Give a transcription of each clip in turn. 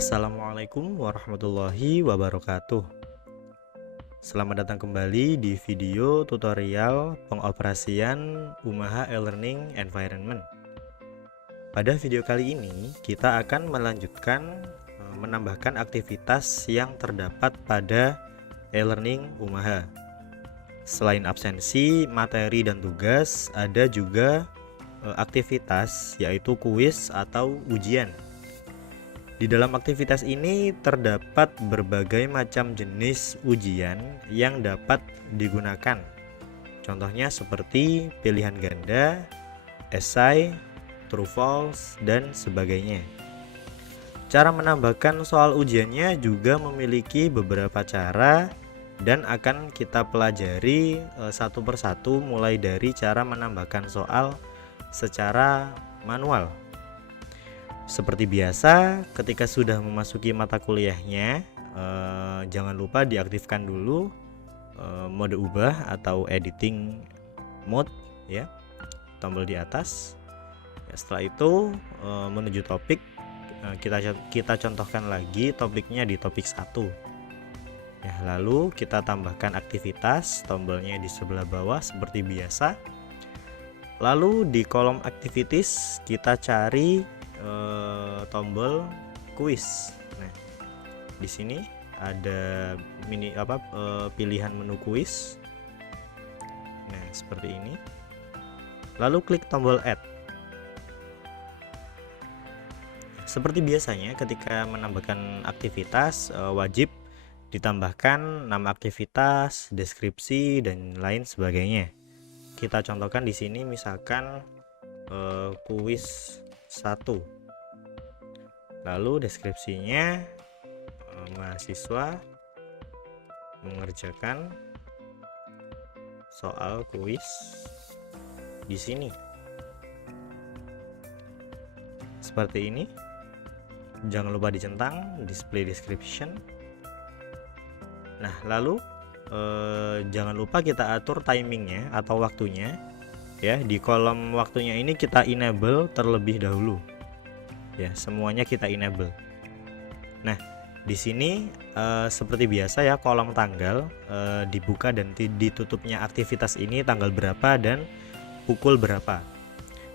Assalamualaikum warahmatullahi wabarakatuh. Selamat datang kembali di video tutorial pengoperasian Umaha e-learning environment. Pada video kali ini kita akan melanjutkan menambahkan aktivitas yang terdapat pada e-learning Umaha. Selain absensi, materi dan tugas, ada juga aktivitas yaitu kuis atau ujian. Di dalam aktivitas ini terdapat berbagai macam jenis ujian yang dapat digunakan. Contohnya seperti pilihan ganda, esai, true false, dan sebagainya. Cara menambahkan soal ujiannya juga memiliki beberapa cara dan akan kita pelajari satu persatu, mulai dari cara menambahkan soal secara manual. Seperti biasa, ketika sudah memasuki mata kuliahnya, jangan lupa diaktifkan dulu mode ubah atau editing mode, ya, tombol di atas. Ya, setelah itu menuju topik, kita contohkan lagi topiknya di topik 1. Ya, lalu kita tambahkan aktivitas, tombolnya di sebelah bawah seperti biasa. Lalu di kolom activities kita cari tombol kuis. Nah, di sini ada pilihan menu kuis. Nah, seperti ini. Lalu klik tombol add. Seperti biasanya ketika menambahkan aktivitas wajib ditambahkan nama aktivitas, deskripsi, dan lain sebagainya. Kita contohkan di sini misalkan kuis 1. Lalu deskripsinya mahasiswa mengerjakan soal kuis di sini. Seperti ini. Jangan lupa dicentang display description. Nah, lalu jangan lupa kita atur timingnya atau waktunya. Ya, di kolom waktunya ini kita enable terlebih dahulu. Ya, semuanya kita enable. Nah, di sini seperti biasa ya, kolom tanggal dibuka dan ditutupnya aktivitas ini tanggal berapa dan pukul berapa.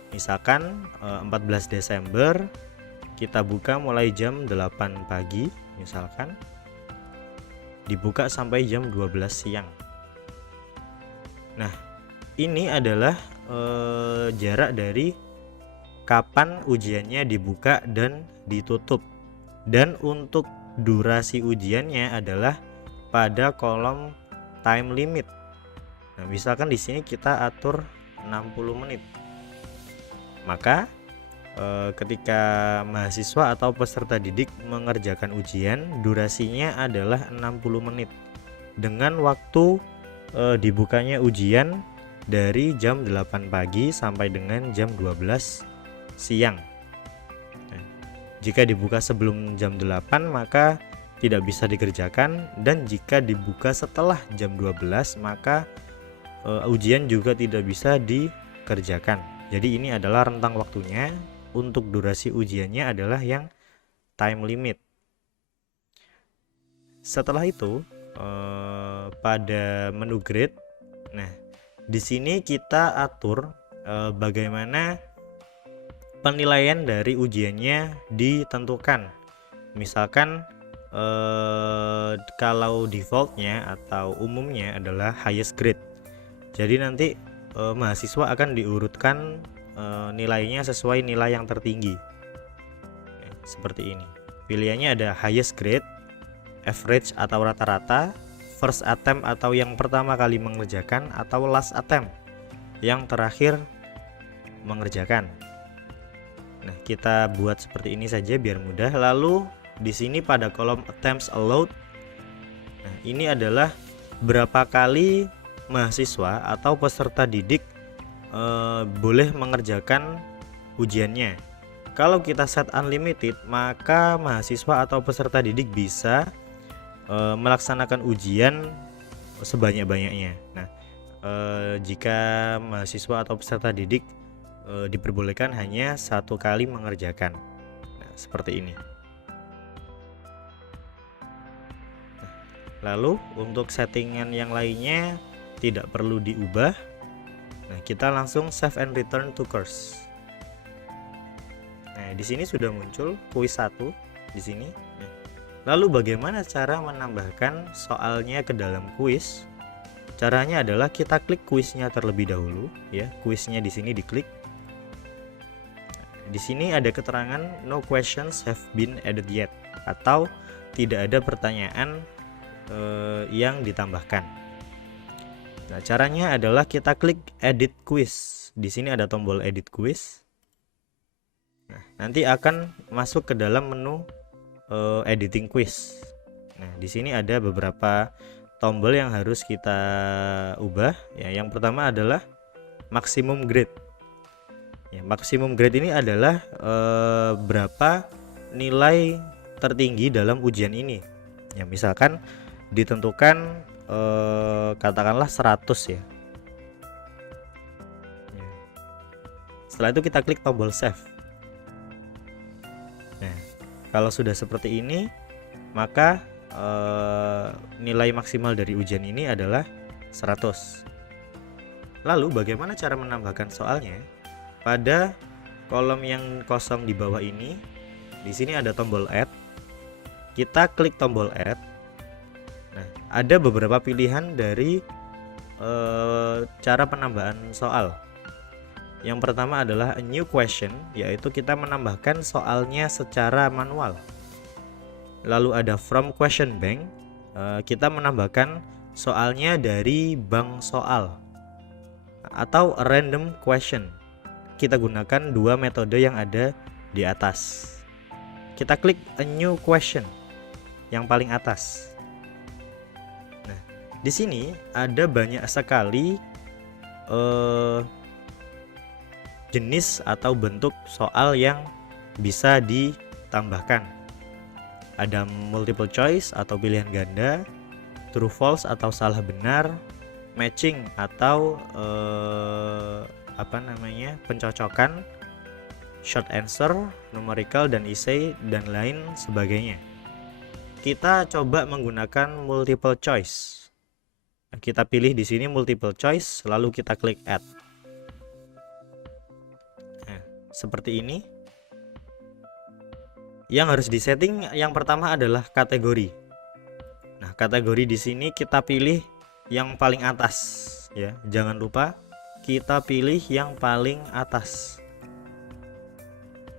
Misalkan 14 Desember kita buka mulai jam 8 pagi misalkan, dibuka sampai jam 12 siang. Nah, ini adalah jarak dari kapan ujiannya dibuka dan ditutup, dan untuk durasi ujiannya adalah pada kolom time limit. Nah, misalkan di sini kita atur 60 menit. Maka ketika mahasiswa atau peserta didik mengerjakan ujian, durasinya adalah 60 menit dengan waktu dibukanya ujian dari jam 8 pagi sampai dengan jam 12 siang. Nah, jika dibuka sebelum jam 8 maka tidak bisa dikerjakan, dan jika dibuka setelah jam 12 maka ujian juga tidak bisa dikerjakan. Jadi ini adalah rentang waktunya. Untuk durasi ujiannya adalah yang time limit. Setelah itu pada menu grade, nah di sini kita atur bagaimana penilaian dari ujiannya ditentukan. Misalkan kalau defaultnya atau umumnya adalah highest grade. Jadi nanti mahasiswa akan diurutkan nilainya sesuai nilai yang tertinggi. Seperti ini. Pilihannya ada highest grade, average atau rata-rata, first attempt atau yang pertama kali mengerjakan, atau last attempt yang terakhir mengerjakan. Nah, kita buat seperti ini saja biar mudah. Lalu di sini pada kolom attempts allowed, nah ini adalah berapa kali mahasiswa atau peserta didik boleh mengerjakan ujiannya. Kalau kita set unlimited, maka mahasiswa atau peserta didik bisa melaksanakan ujian sebanyak-banyaknya. Nah, jika mahasiswa atau peserta didik diperbolehkan hanya 1 kali mengerjakan. Nah, seperti ini. lalu untuk settingan yang lainnya tidak perlu diubah. Nah, kita langsung save and return to course. Nah, di sini sudah muncul kuis 1 di sini. Lalu bagaimana cara menambahkan soalnya ke dalam kuis? Caranya adalah kita klik kuisnya terlebih dahulu, ya. Kuisnya di sini diklik. Di sini ada keterangan no questions have been added yet, atau tidak ada pertanyaan yang ditambahkan. Nah, caranya adalah kita klik edit quiz. Di sini ada tombol edit quiz. Nah, nanti akan masuk ke dalam menu editing quiz. Nah, di sini ada beberapa tombol yang harus kita ubah. Ya, yang pertama adalah maximum grade. Ya, maximum grade ini adalah berapa nilai tertinggi dalam ujian ini. Ya, misalkan ditentukan katakanlah 100 ya. Setelah itu kita klik tombol save. Nah, kalau sudah seperti ini, maka nilai maksimal dari ujian ini adalah 100. Lalu bagaimana cara menambahkan soalnya? Pada kolom yang kosong di bawah ini, di sini ada tombol add. Kita klik tombol add. Nah, ada beberapa pilihan dari cara penambahan soal. Yang pertama adalah a new question, yaitu kita menambahkan soalnya secara manual. Lalu ada from question bank, kita menambahkan soalnya dari bank soal. Atau a random question, kita gunakan dua metode yang ada di atas. Kita klik a new question yang paling atas. Nah, di sini ada banyak sekali jenis atau bentuk soal yang bisa ditambahkan. Ada multiple choice atau pilihan ganda, true false atau salah benar, matching atau pencocokan, short answer, numerical dan essay dan lain sebagainya. Kita coba menggunakan multiple choice. Kita pilih di sini multiple choice, lalu kita klik add. Nah, seperti ini. Yang harus disetting yang pertama adalah kategori. Nah, kategori di sini kita pilih yang paling atas, ya. Jangan lupa kita pilih yang paling atas.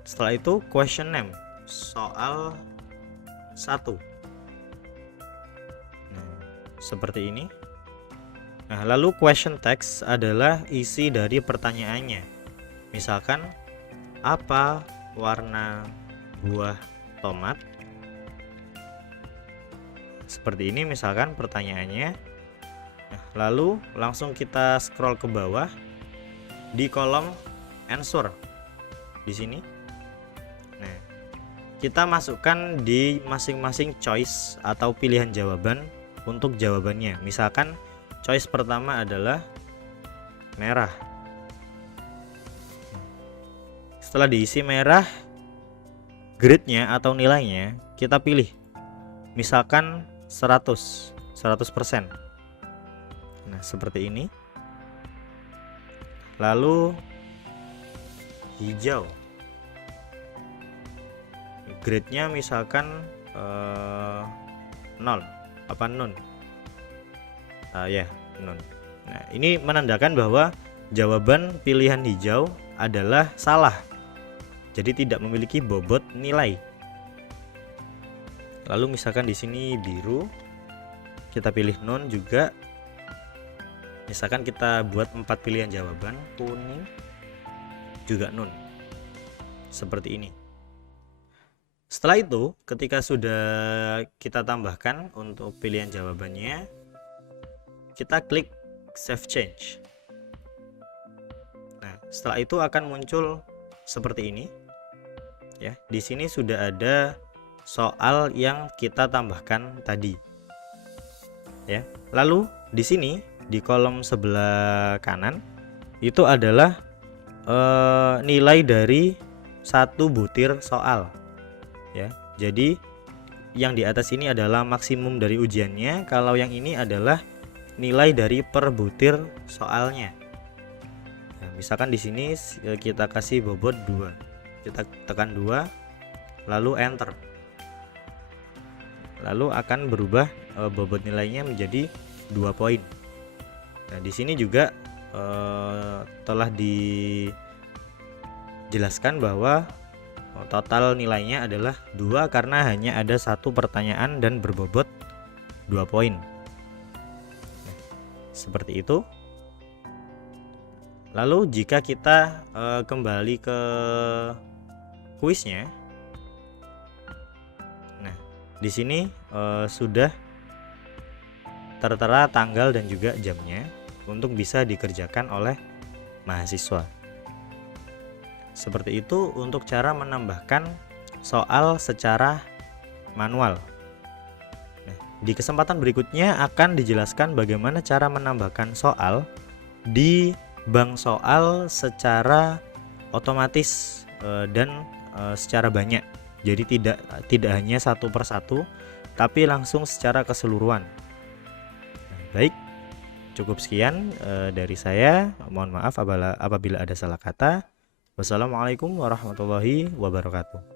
Setelah itu question name, soal 1. Nah, seperti ini. Nah, lalu question text adalah isi dari pertanyaannya. Misalkan, apa warna buah tomat? Seperti ini misalkan pertanyaannya. Nah, lalu langsung kita scroll ke bawah di kolom answer di sini. Nah, kita masukkan di masing-masing choice atau pilihan jawaban untuk jawabannya. Misalkan choice pertama adalah merah. Setelah diisi merah, grade-nya atau nilainya kita pilih. Misalkan 100%. Nah, seperti ini. Lalu hijau. Grade-nya misalkan 0 apa nun. Nun. Nah, ini menandakan bahwa jawaban pilihan hijau adalah salah. Jadi tidak memiliki bobot nilai. Lalu misalkan di sini biru, kita pilih non juga. Misalkan kita buat 4 pilihan jawaban, kuning juga non. Seperti ini. Setelah itu, ketika sudah kita tambahkan untuk pilihan jawabannya, kita klik save change. Nah, setelah itu akan muncul seperti ini. Ya, di sini sudah ada soal yang kita tambahkan tadi. Ya, lalu di sini di kolom sebelah kanan itu adalah nilai dari satu butir soal. Ya, jadi yang di atas ini adalah maksimum dari ujiannya, kalau yang ini adalah nilai dari per butir soalnya. Nah, misalkan di sini kita kasih bobot 2. Kita tekan 2 lalu enter. Lalu akan berubah bobot nilainya menjadi 2 poin. Nah, di sini juga telah dijelaskan bahwa total nilainya adalah 2 karena hanya ada satu pertanyaan dan berbobot 2 poin. Nah, seperti itu. Lalu jika kita kembali ke kuisnya, nah di sini sudah tertera tanggal dan juga jamnya untuk bisa dikerjakan oleh mahasiswa. Seperti itu untuk cara menambahkan soal secara manual. Nah, di kesempatan berikutnya akan dijelaskan bagaimana cara menambahkan soal di bank soal secara otomatis dan secara banyak. Jadi tidak hanya satu persatu, tapi langsung secara keseluruhan. Nah, baik, cukup sekian dari saya. Mohon maaf apabila ada salah kata. Wassalamualaikum warahmatullahi wabarakatuh.